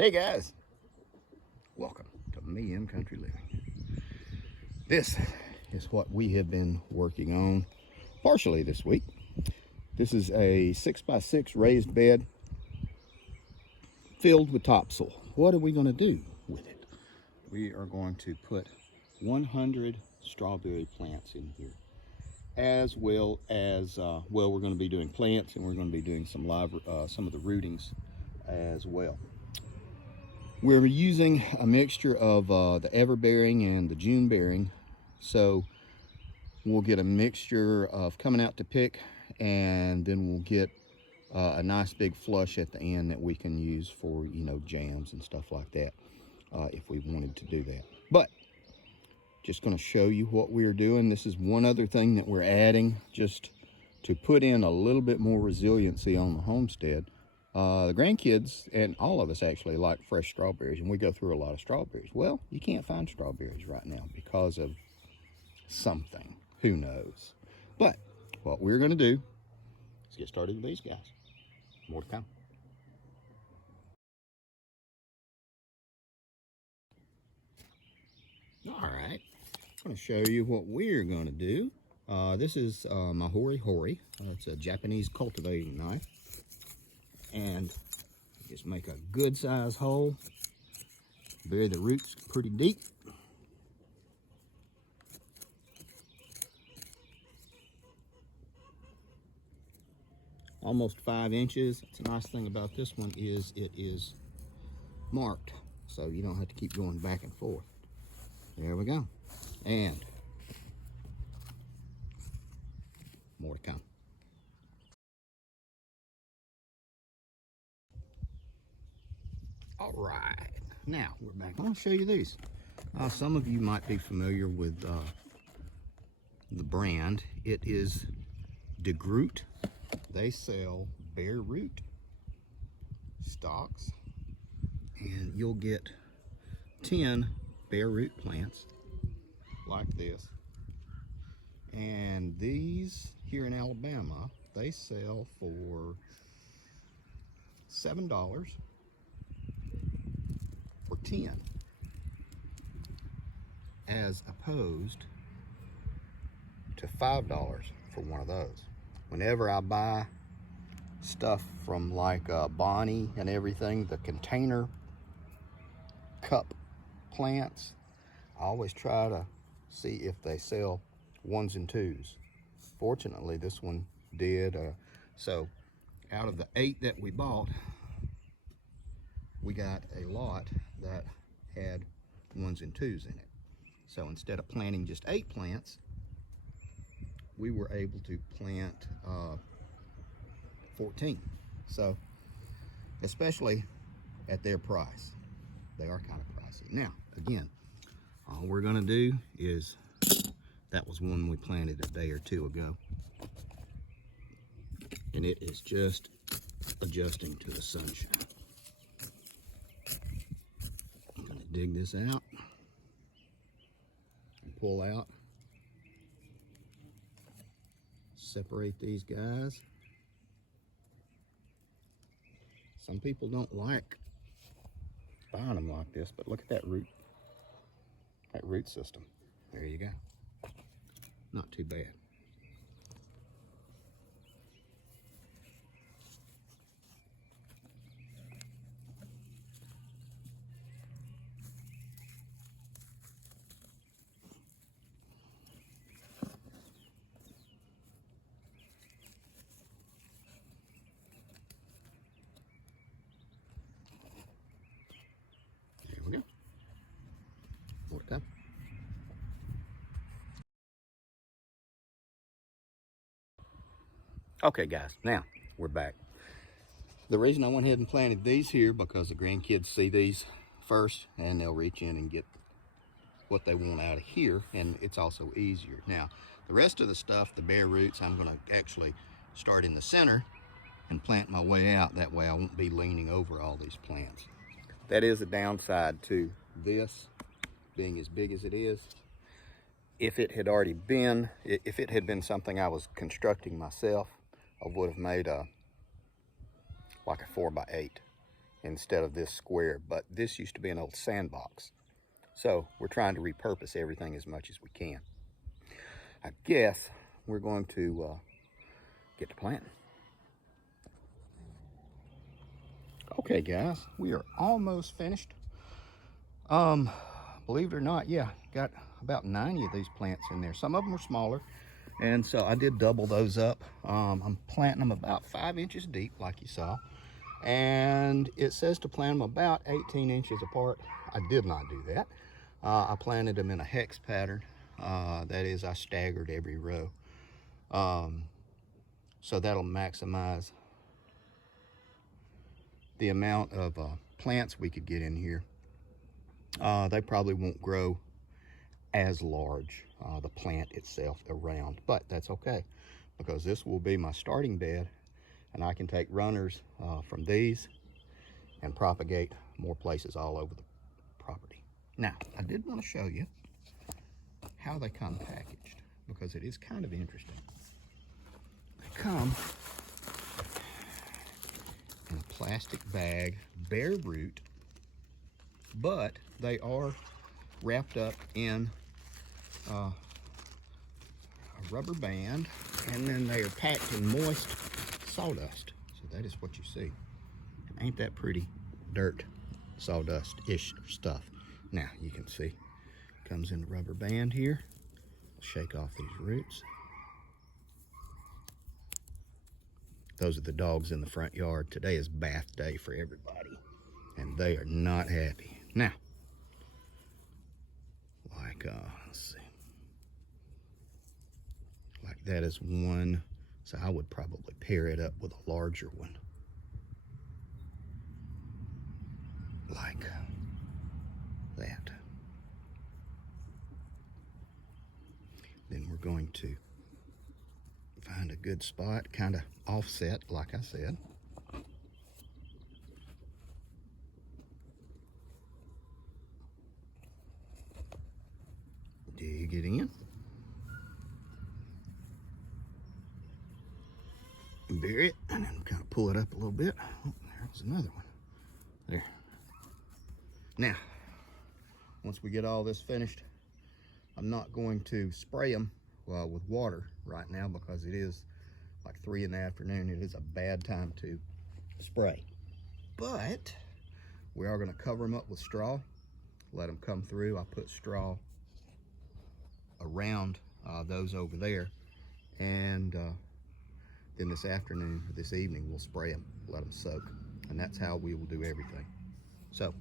Hey guys, welcome to Me and Country Living. This is what we have been working on partially this week. This is a 6x6 raised bed filled with topsoil. What are we going to do with it? We are going to put 100 strawberry plants in here, as well as we're going to be doing plants, and we're going to be doing some some of the rootings as well. We're using a mixture of the everbearing and the June bearing, so we'll get a mixture of coming out to pick, and then we'll get a nice big flush at the end that we can use for, jams and stuff like that, if we wanted to do that. But just going to show you what we're doing. This is one other thing that we're adding just to put in a little bit more resiliency on the homestead. The grandkids and all of us actually like fresh strawberries, and we go through a lot of strawberries. Well, you can't find strawberries right now because of something. Who knows? But what we're going to do is get started with these guys. More to come. All right, I'm going to show you what we're going to do. This is my Hori Hori. It's a Japanese cultivating knife. And just make a good size hole, bury the roots pretty deep. Almost 5 inches. It's a nice thing about this one is it is marked, so you don't have to keep going back and forth. There we go. And more to come. All right, now we're back. I want to show you these. Some of you might be familiar with the brand. It is DeGroot. They sell bare root stalks, and you'll get 10 bare root plants like this. And these here in Alabama, they sell for $7. For 10, as opposed to $5 for one of those. Whenever I buy stuff from like Bonnie and everything, the container cup plants, I always try to see if they sell 1s and 2s. Fortunately, this one did. So out of the 8 that we bought, we got a lot that had 1s and 2s in it. So instead of planting just 8 plants, we were able to plant 14. So, especially at their price, they are kind of pricey. Now, again, all we're gonna do is, that was one we planted a day or 2 ago, and it is just adjusting to the sunshine. Dig this out and pull out, separate these guys. Some people don't like buying them like this, but look at that root system. There you go. Not too bad. More to come. Okay guys, now we're back. The reason I went ahead and planted these here, because the grandkids see these first and they'll reach in and get what they want out of here, and it's also easier. Now, the rest of the stuff, the bare roots, I'm gonna actually start in the center and plant my way out. That way I won't be leaning over all these plants. That is a downside to this being as big as it is. If it had been something I was constructing myself, I would have made like a 4x8 instead of this square, but this used to be an old sandbox. So we're trying to repurpose everything as much as we can. I guess we're going to get to planting. Okay guys, we are almost finished. Believe it or not, yeah, got about 90 of these plants in there. Some of them are smaller, and so I did double those up. I'm planting them about 5 inches deep, like you saw, and it says to plant them about 18 inches apart. I did not do that. I planted them in a hex pattern. That is, I staggered every row. So that'll maximize the amount of plants we could get in here. They probably won't grow as large, the plant itself around, but that's okay, because this will be my starting bed, and I can take runners from these and propagate more places all over the property. Now, I did want to show you how they come packaged, because it is kind of interesting. They come in a plastic bag, bare root, but they are wrapped up in a rubber band, and then they are packed in moist sawdust. So that is what you see. And ain't that pretty? Dirt, sawdust-ish stuff. Now you can see it comes in the rubber band here. Shake off these roots. Those are the dogs in the front yard. Today is bath day for everybody, and they are not happy. Now, like, let's see. Like that is one, so I would probably pair it up with a larger one. Like that. Then we're going to find a good spot, kind of offset, like I said. Dig it in. Bury it, and then kind of pull it up a little bit. Oh, there's another one. There. Now, once we get all this finished, I'm not going to spray them with water right now, because it is like 3 in the afternoon. It is a bad time to spray. But we are going to cover them up with straw, let them come through. I put straw around those over there, and then this afternoon or this evening we'll spray them, let them soak, and that's how we will do everything. So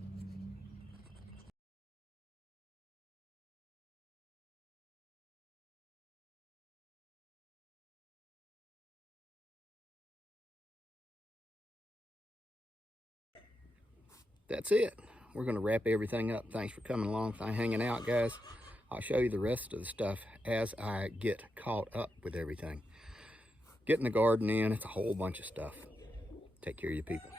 that's it. We're going to wrap everything up. Thanks for coming along, hanging out, guys. I'll show you the rest of the stuff as I get caught up with everything. Getting the garden in, it's a whole bunch of stuff. Take care of you people.